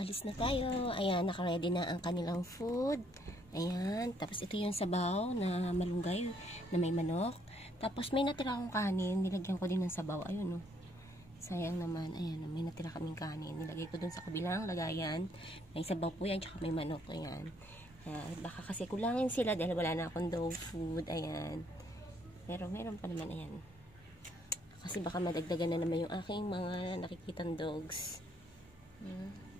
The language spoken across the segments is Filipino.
Alis na tayo. Ayan, naka-ready na ang kanilang food. Ayan, tapos ito yung sabaw na malunggay na may manok. Tapos may natira akong kanin, nilagyan ko din ng sabaw. Ayun oh. Sayang naman. Ayan, may natira kaming kanin. Nilagay ko dun sa kabilang lagayan. May sabaw po yan, tsaka may manok. Ayan. Baka kasi kulangin sila dahil wala na akong dog food. Ayan. Pero meron pa naman. Ayan. Kasi baka madagdagan na naman yung aking mga nakikitang dogs. Ayan.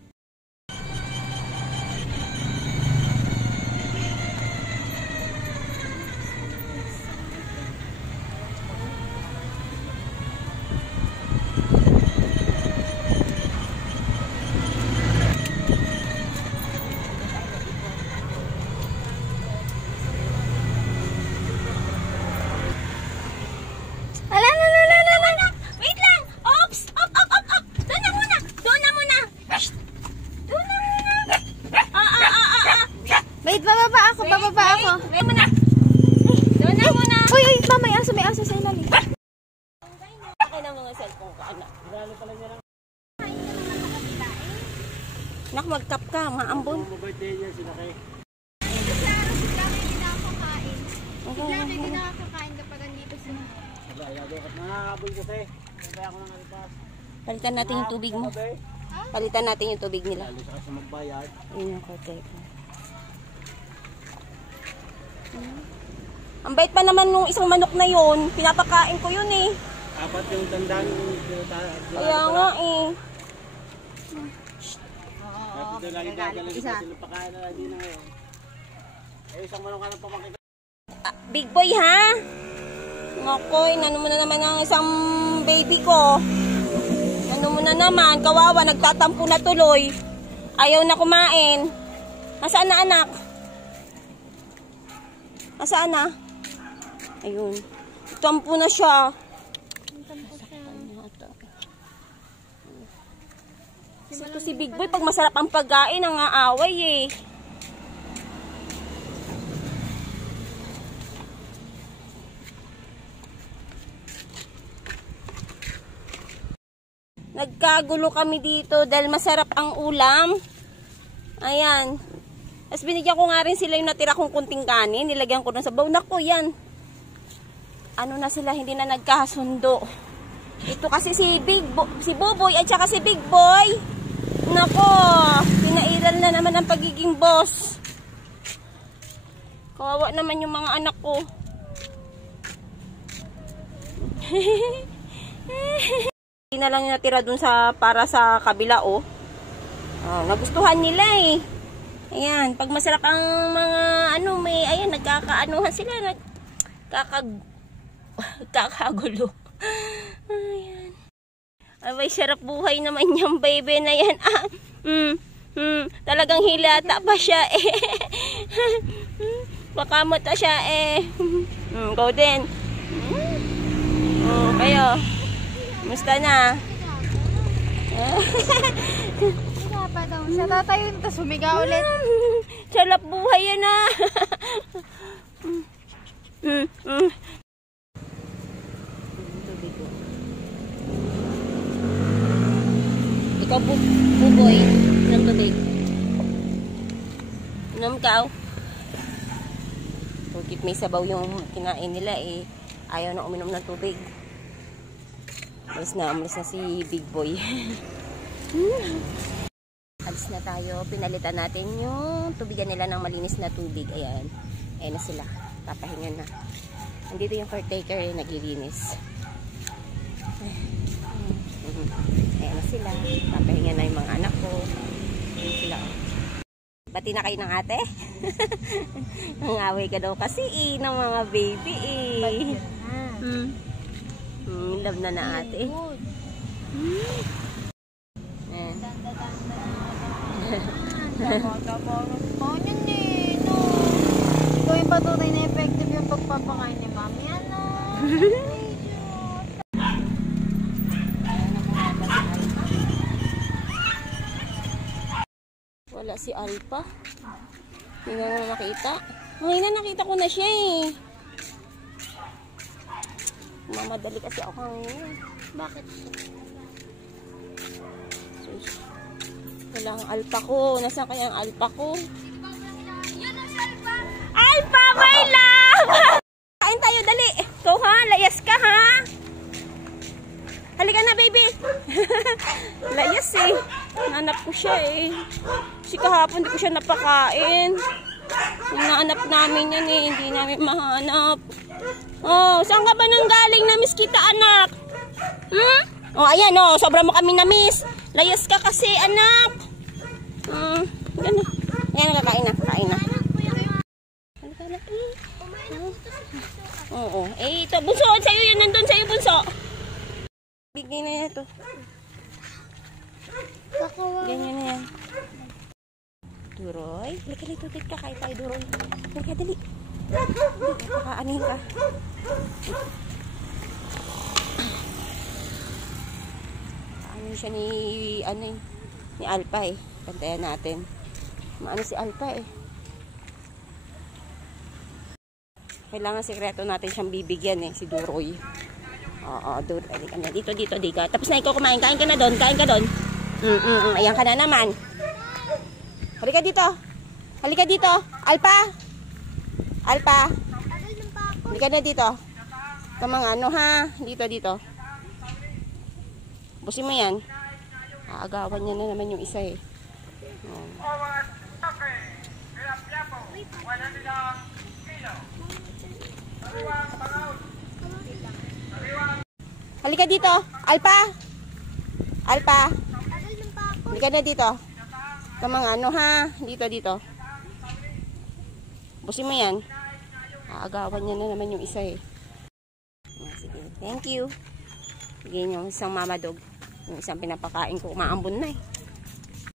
Wait, bababa ako. Wait muna. Doon na muna. Uy, mama, may aso sa ilalim. Akin ang mga cellphone ko, anak. Lalo pala niya lang. Nak, mag-cup ka, maambon. Birthday niya, sinakay. Sigla hindi na ako kain. Sigla hindi na ako kain kapag andito sila. Nakakabol kasi. Kaya ako nang alipas. Palitan natin yung tubig mo. Palitan natin yung tubig nila. Lalo sa kasi magbayad. Ayun yung kote ko. Ang bait pa naman nung isang manok na yun. Pinapakain ko yun eh. Apat yung tandaan. Kaya nga eh. Kapit doon lagi gagaling sa sila pakain na din na ngayon. Eh, isang manok ka ng pamangkin. Big boy ha? Ngakoy, nano mo na naman ang isang baby ko. Ano mo na naman, kawawa, nagtatampo na tuloy. Ayaw na kumain. Nasaan na anak? Nasaan na? Ayun. Tampo na siya. Ito si Big Boy, pag masarap ang pagkain, ang aaway eh. Nagkagulo kami dito dahil masarap ang ulam. Ayan. Tapos binigyan ko nga rin sila yung natira kong kunting kanin. Nilagyan ko dun sa baw. Nako, yan. Ano na sila, hindi na nagkasundo. Ito kasi si Buboy at saka si Big Boy. Nako, pinairal na naman ang pagiging boss. Kawawa naman yung mga anak ko. Hindi na lang yung natira dun sa, para sa kabila oh. Nagustuhan nila eh. Ayan, pag masarap ang mga ano, may, ayan, nagkakaanuhan sila, kakagulo. Ayan. Abay, sarap buhay naman yung baby na yan. Talagang hilata pa siya eh. Makamot pa siya eh. Go din. Kayo. Musta na? Pa daw. Sa tatay yun, tapos humiga ulit. Sarap buhay yan ah. Ikaw Buboy ng tubig. Inom ka. Bakit may sabaw yung kinain nila eh. Ayaw na uminom ng tubig. Alis na si Big Boy. Alis na tayo. Pinalitan natin yung tubigan nila ng malinis na tubig. Ayan. Ayan na sila. Papahinga na. Andito yung caretaker yung naglilinis. Ayan na sila. Papahinga na yung mga anak ko. Ayan sila. Bati na kayo ng ate? Nangaway ka daw kasi ng mga baby eh. Love na ate. Ganyan eh, no. Ikaw yung patuloy na effective yung pagpapakain ni mami, ano? Wala si Alpha. Hindi na nakita. Ngayon na nakita ko na siya eh. Mamadali kasi ako ngayon. Bakit? Wala ang alpa ko. Nasaan kaya ang alpa ko? Alpa, my love! Kain tayo, dali. Ikaw ha, layas ka ha. Halika na, baby. Layas eh. Nanap ko siya eh. Kasi kahapon di ko siya napakain. Naanap namin yan eh. Hindi namin mahanap. Oh, saan ka ba nang galing na miss kita, anak? Hmm? Oh, ayan oh. Sobra mo kami na miss. Layas ka kasi, anak. Yan. Ayan, kakain na. Kain na. Halika na eh. Oo. Eh, ito. Bunso, sa'yo yun. Nandun sa'yo, bunso. Bigay na yan ito. Ganyan na yan. Duroy. Halika dito. Tika, kain tayo, Duroy. Halika, dali. Pakaanin ka. Ano siya ni, ni Alpa eh. Pantayan natin. Maano si Alpa eh. Kailangan sekreto natin siyang bibigyan eh, si Duroy. Oo, Duroy. Dito, Diga. Tapos na ikaw kumain. Kain ka na doon. Ayan ka na naman. Halika dito. Alpa. Halika na dito. Kamang ano ha. Dito. Busin mo yan. Aagawan niya na naman yung isa eh. Halika dito, Alpa. Halika na dito. Kamang ano ha, dito. Busin mo yan. Aagawan niya na naman yung isa eh. Sige, thank you. Bigyan niyo isang mama dog. Yung isang pinapakain ko, umaambon na eh.